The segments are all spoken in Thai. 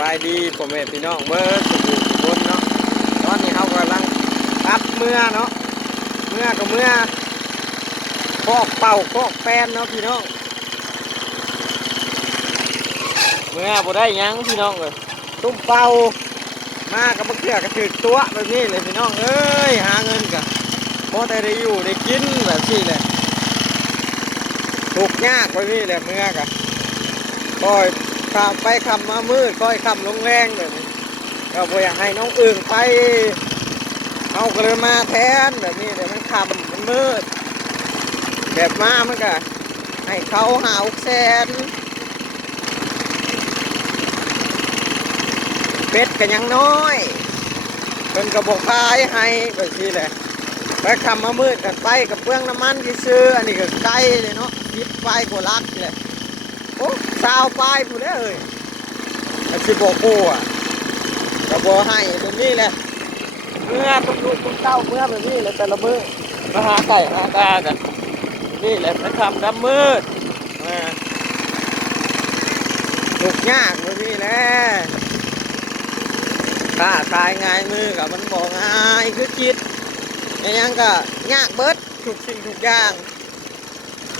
บายดีผมเห็นพี่น้องเบิร์ดสุขุมสุขนเนาะตอนนี้เขากำลังตัดเมื่อเนาะเมื่อกับเมื่อคอกเป่าคอกแป้นเนาะพี่น้องเมื่อบ่ได้ยังพี่น้องเลยตุ้มเป่ามากับมะเขือกระถือตัวแบบนี้เลยพี่น้องเอ้ยหาเงินกันพอได้ได้อยู่ได้กินแบบนี้เลยถูกยากไปนี่แหละเมื่อกันคอย ขับไปขับมามืดค่อยขับลงแรงแบบนี้ก็บ่อยากให้น้องอึ่งไปเอาก็เลยมาแทนแบบนี้เดี๋ยวมันขับมันมืด แบบมามันก็ให้เขาหาอุกแสนเป็ดกันยังน้อยเป็นกระบอกพายให้แบบนี้แหละไปขับมามืดกันไปกับเปลืองน้ำมันที่ซื้ออันนี้ก็ใกล้เลยเนาะยิบไปกว่าลักเลยโอ้ สาวปลายผู้ได้เอ้ยอาชีพบอกโก้อะกระบอกให้แบบนี้แหละเมื่อตุ้มลูกตุ้มเต้าเมื่อแบบนี้แหละแต่ละมือมาหาไก่หากากันนี่แหละไปทำดำมืดมาถูกยากแบบนี้แหละค้าขายง่ายมือกับมันบอกง่ายคือจิตอยังก็ยากเบิดทุกสิ่งทุกอย่าง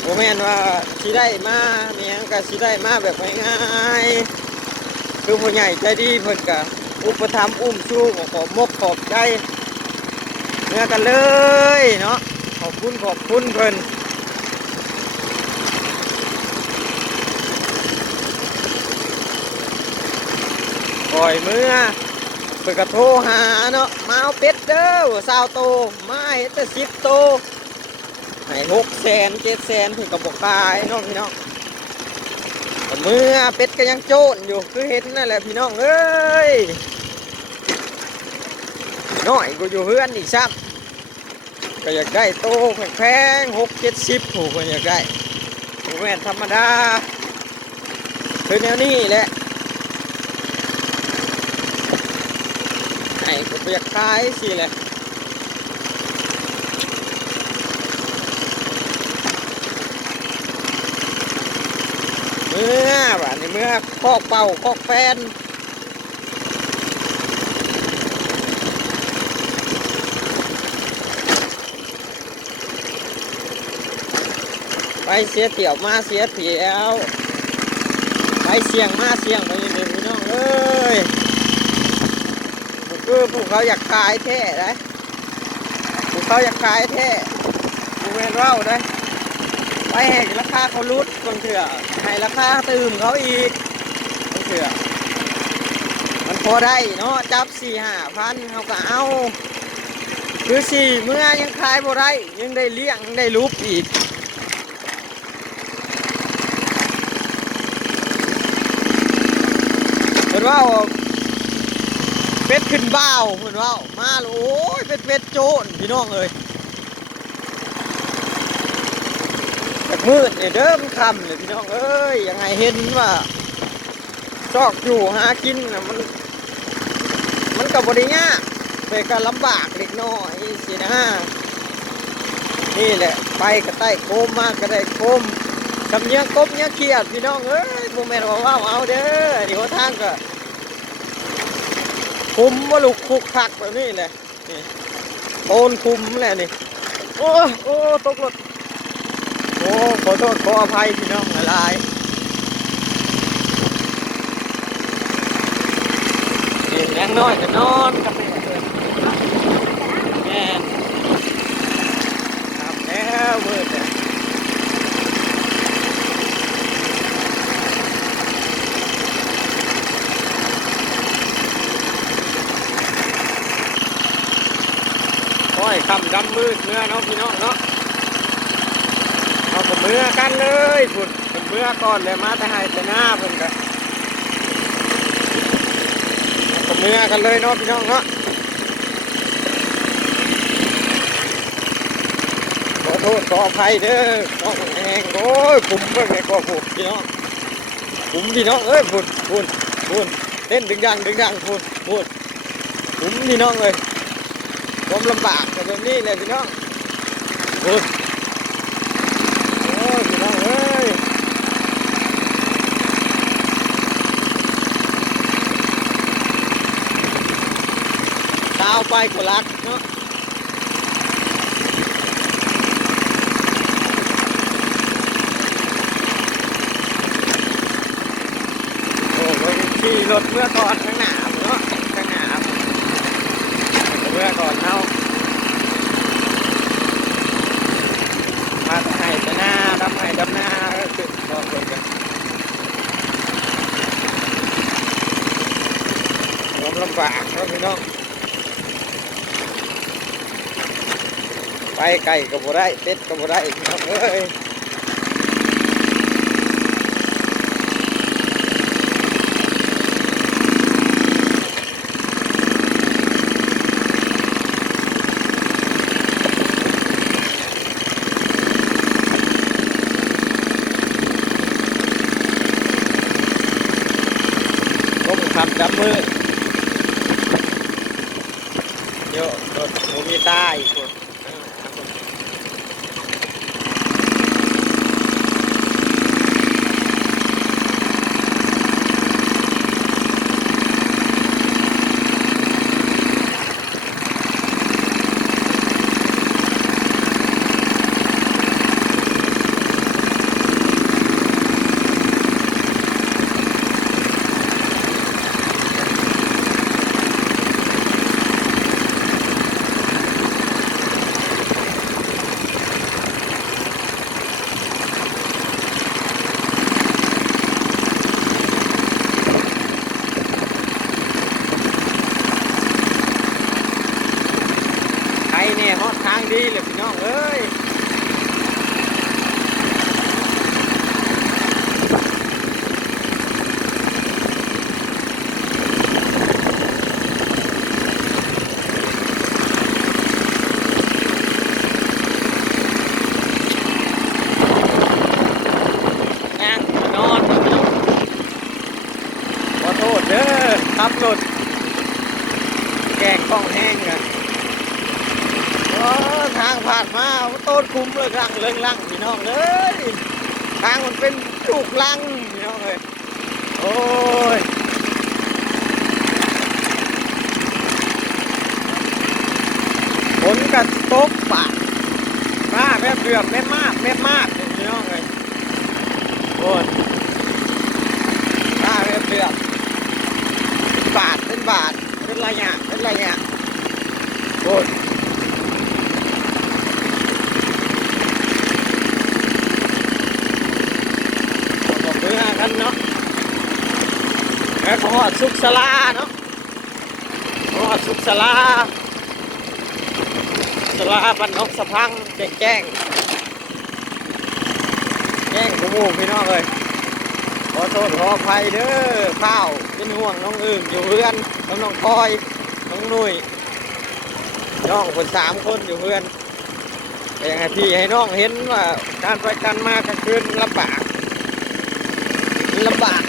โมแมนว่าสิได้มาเนี่ยงก็สิได้มาแบบง่ายๆคือผู้ใหญ่ใจดีเพิ่นก็อุปถัมภ์อุ้มชูขอขอบมกขอบใจเมื่อกันเลยเนาะขอบคุณขอบคุณเพิ่นปล่อยเมื่อเพิ่นก็โทหาเนาะมาเอาเป็ดเด้อสาวโตมาเห็นแต่สิบโต ให้หกแสนเจ็ดแสนถึงกับบอกขายน้องพี่น้องเมื่อเป็ดก็ยังโจนอยู่คือเห็นนั่นแหละพี่น้องเอ้ยน้อยกูอยู่เฮือนอีกซ้ำก็อยากได้โตแพงหกเจ็ดสิบผูกก็อยากได้ผูแม่นธรรมดาคือแนวนี้แหละไอ้กูอยากขายสิแหละ เมื่อ ว่ะนี่เมื่อคอกเป่าคอกแฟน ไปเสียเตี่ยวมาเสียเตี่ยว ไปเสียงมาเสียงไปเลยพี่น้องเอ้ยมันคือพวกเขาอยากขายแท้นะพวกเขาอยากขายแท้พวกแม่นเล่าได้ไปแหกราคาเขาลุดบางเถื่อให้ราคาตื่มเขาอีก เถื่อมันพอได้เนาะจับสี่ห้าพันเขาก็เอา คือสี่เมื่อยังขายบ่ได้ยังได้เลี้ยงได้รูปอีกเห็นว่าเป็ดขึ้นบ้าวเห็นว่ามาแล้วโอ้ยเป็ดเป็ดโจนพี่น้องเอ้ยจากมืดเนี่ยเด้อมันคำเลยพี่น้องเอ้ยยังไงเห็นว่า ซอกอยู่หากินนะมัน มันกับบริยากแต่ก็ลำบากเล็กน้อยสินะนี่แหละ ไปก็ใต้โคมมากก็ได้โคมสำเนียงกบเนี้ยเครียดพี่น้องเอ้ยโมเมนต์ว่าว่าเอาเด้อเดี๋ยวทางก็คุมว่าลูกคุกคักแบบนี้แหละนี่โอนคุมแหละนี่โอ้โอ้ตกรถโอ้ขอโทษขออภัยพี่น้องหลาย งน้อยจะนอนกับแม่เลยแม่ครับแล้วเบิดเนี่ยโอ้ยคำดำมืดเมื่อเนาะพี่น้องเนาะเอากับมือกันเลยพุ่นเมื่อก่อนเลยมาแต่ให้แต่หน้าเพิ่นก็ เมือกันเลยเนาะพี่น้องเนาะขอโทษขออภัยเด้อน้องแหงโอ้ยผมเพิ่งไงก็ผูกพี่น้องผมพี่น้องเอ้ยพุ่นพุ่นพุ่นเต้นดึงดังดึงดังพุ่นพุ่นผมพี่น้องเลยควมลำบากแต่แบบนี้เลยพี่น้องพุ่น โอ้ยพี่น้องเอ้ยาวไปก็รักเนาะโอ้ยขี่รถเมื่อก่อนข้างหน้าเนาะข้างหน้าเมื่อก่อนเนามาทำให้แต่หน้าดำให้ดำหน้าก็คือบอกเลยกันผมลำบากครับพี่น้อง ไปไก่ก็บ่ได้เป็ดก็บ่ได้พี่น้องเอ้ยก้มขับจับมือเดี๋ยวรถหมูมีตาอีกคนอ่าครับผม ใครเนี่ยฮอดทางดีเลยพี่น้องเอ้ยนั่งนอนขอโทษเด้อขับรถแกงกล้องแห้งกัน โอ้ทาง ผ่านมาโต้นคุ้มเลยลังเลิงลังพี่น้องเลยทางมันเป็นลูกลังพี่น้องเลยโอ้ยฝนกัดตกปากมาแม่เบือแม่มากแม่มากพี่น้องเลยโอ้ยมาแม่เบือบาทเป็นบาทเป็นระยะเป็นระยะโอ้ย บอกเรือกันเนาะแล้วก็ หอดสุกสลาเนาะหอดสุกสลาสลาบันนกสะพังแจ้งแจ้งแจ้งขมูพี่น้องเลยขอโทษขออภัยเด้อข้าวเป็นห่วงน้องอึ่งอยู่เพื่อนน้องน้องพลอยน้องนุ้ยน้องคนสามคนอยู่เพื่อนแต่ยังไงพี่ให้น้องเห็นว่าการไปการมากลางคืนลำบากลำบาก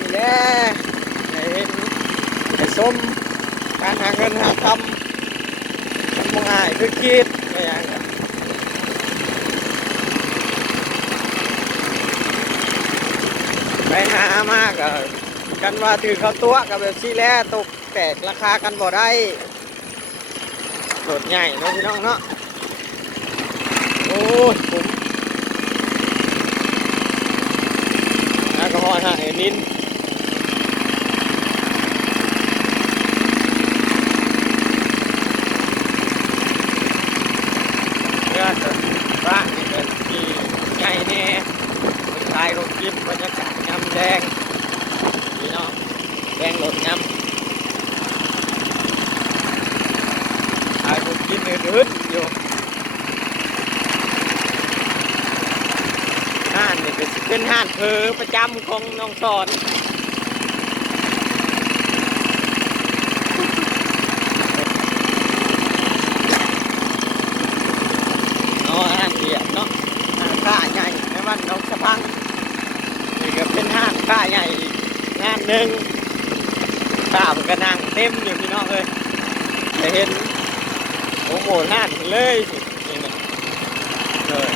นี่แหละ สม การหาเงินหาทำมันบ่ง่ายคือคิดไม่อย่างเงี้ยไปหามากอะกันว่าถือเขาตัวกับแบบซีแล่ตกแตกราคากันบ่ได้โดดใหญ่เนาะพี่น้องเนาะโอ้ยผม แอลกอฮอล์ทางเอนินเพื่อนบ้านนี่เป็นที่ใหญ่แน่คนชายเขากินบรรยากาศยำแดงพี่น้องแดงหล่นยำชายเขา กินอืดอยู่ห้านนี่เป็นเป็นห้านเพอประจำของน้องสอนเอาอาหารเดียบเนาะอาหารข้าใหญ่ในวันนกสะพังนี่ก็เป็นห้างข้าใหญ่งานหนึ่งข้ามันก็นั่งเต็มอยู่พี่น้องเลยจะเห็น โอ้โหห้านเลยนี่นะเลย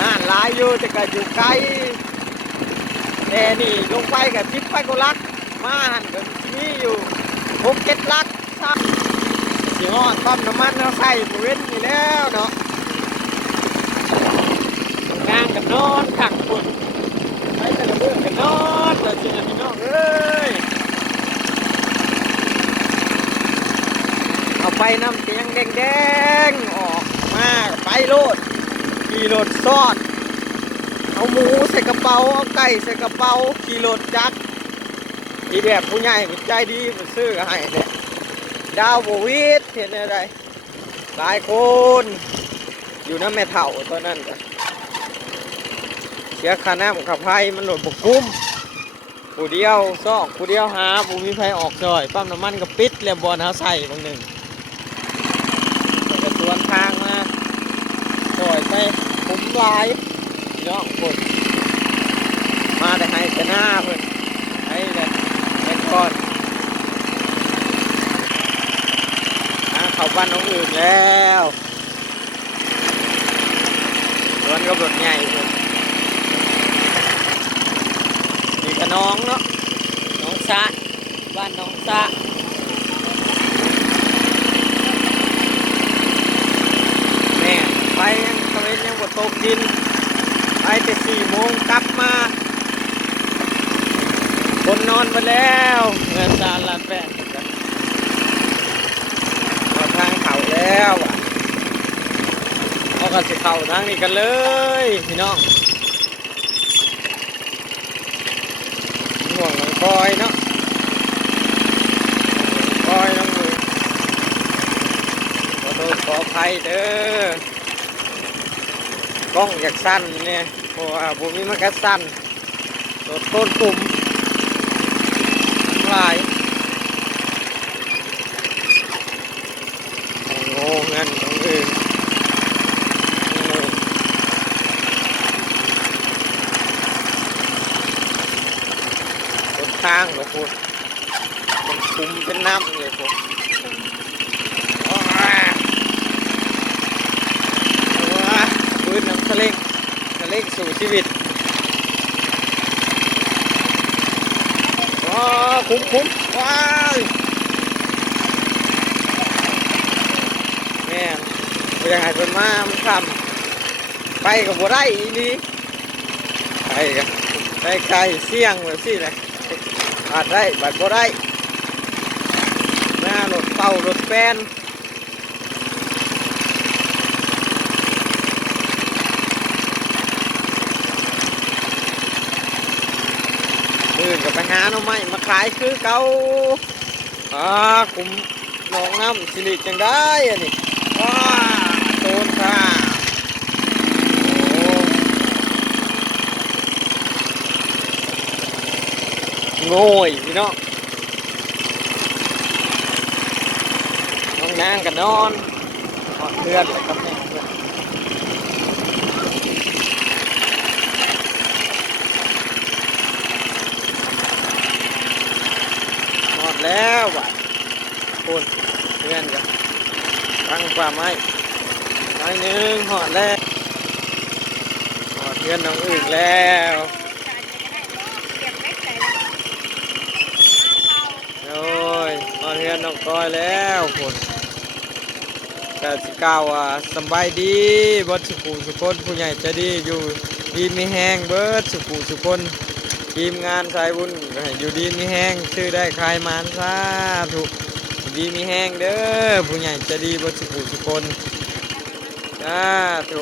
ห้านหลายอยู่แต่ก็อยู่ไกลแต่นี่ลงไปกับทิพไปก็ลัก มาหันก็มีอยู่หกเจ็ดลักครับสิฮอดปั๊มน้ำมันเราใส่บริเวณนี้แล้วเนาะกลางกันนอนขักคนไปแต่ละเบื้องกันนอนแต่สิพี่น้องเอ้ยเอาไปน้ำเตียง แดงๆ ออกมาไปโลดขี่รถซอด เอาหมูใส่กระเป๋า เอาไก่ใส่กระเป๋าขี่รถจักรอีแบบผู้ใหญ่ผู้ใจดีผู้ซื้อให้เนี่ยดาวบวิดเห็นอะไรหลายคน อยู่น้ำแม่เถ่าตัวนั้นก็เสียค่าน้ำขับไฟมันหลดบกกุ้มผู้เดียวซอกผู้เดียวหาผู้มีไฟออกซอย ปั๊มน้ำมันก็ปิดแล้วบอลเขาใส่บางหนึ่งก็สวนทางมาซอยไปคุ้ม หลายพี่น้องคนมาแต่ให้แต่หน้าเพิ่นให้แบบเป็นก้อนนะเขาบ้านน้องอื่นแล้วสวนก็รถใหญ่เพิ่นนี่ก็น้องเนาะน้องสะบ้านน้องสะแม่ไปยัง ตะเวนยังบ่ตกดิน ไปแต่สี่โมงกลับมา คนนอนมาแล้วเงินจานละแปดมาทางเขาแล้วอะเอากันสิเข่าทางนี้กันเลย พี่น้องห่วงน้องคอยเนาะคอยน้องมือขอโทษขออภัยเด้อ กล้องอยากสั้นเนี่ยเพราะว่าผมมีมันก็สั้นต้นกลุ่มหลายโง่เงินของอื่นโง่ต้นทางเหรอคุณมันคุมเป็นน้ำเลยคุณว้าวว้าวปืนน้ำทะเลงทะเลงสู่ชีวิต ว้าว คุ้มคุ้มว้าวแม่นบ่อยากให้เป็นมามันทำไปกับบัได้อีนี้ไปกันไปไกลเสี่ยงแบบสิเลยอาดได้บาดบ่ได้หน้ารถเป่ารถแฟน อื่นก็ไปหาหน่อไม้มาขายคือเก่าอ่าคุมหนองน้ำสิริจังได้อันนี้ว้าโดนค่ะโอ้โง่ยพี่น้องน้องนางกันนอนนอนเพื่อนไปกับแม่เพื่อนนอน แล้วว่ะคุณเพื่อนกันตั้งป่าไม้น้อยหนึงหอดแล้วหอดเพื่อนน้องอื่นแล้วโอ้ยมาเรียนน้องก้อยแล้วคนแต่สิกล่าวว่าสบายดีเบิดสุขุสุคนผู้ใหญ่จะดีอยู่ดีมีแห้งเบิดสุขุสุคน ทีมงานสายบุญอยู่ดีมีแห้งชื่อได้คลายมานซาถูกดีมีแห้งเด้อผู้ใหญ่จะดีบนสุขุสุคนสาธุ